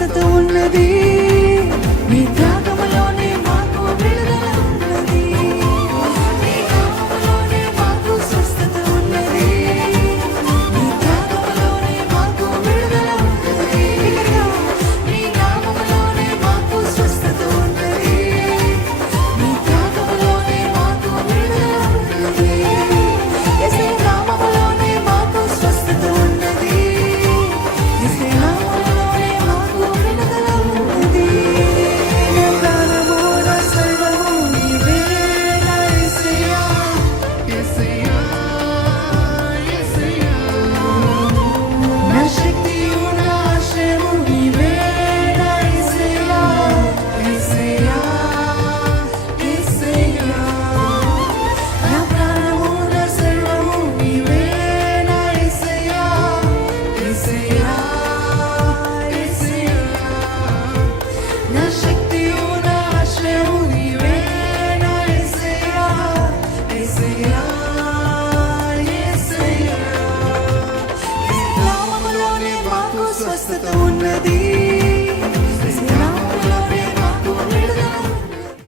స్వస్థత ఉన్నది. నీ త్యాగములోనే మాకు విడుదల ఉన్నది. నీ నామములోనే మాకు స్వస్థత ఉన్నది. నీ త్యాగములోనే మాకు విడుదల ఉన్నది. నీ నామములోనే మాకు స్వస్థత ఉన్నది. నీ త్యాగములోనే మాకు విడుదల ఉన్నది. యేసయ్య నామములోనే మాకు స్వస్థత ఉన్నది. యేసయ్య నామములోనే మాకు విడుదల ఉన్నది. నా ప్రాణము నా సర్వము నీవే నా యేసయ్య. యేసయ్య యేసయ్య నా శక్తియు నా ఆశ్రయము నీవే నా యేసయ్య. యేసయ్య యేసయ్య నా ప్రాణము నా సర్వము నీవే నా యేసయ్య. యేసయ్య యేసయ్య నా శక్తియు నా ఆశ్రయము నీవే నా యేసయ్య. యేసయ్య యేసయ్య నామములోనే మాకు స్వస్థత ఉన్నది.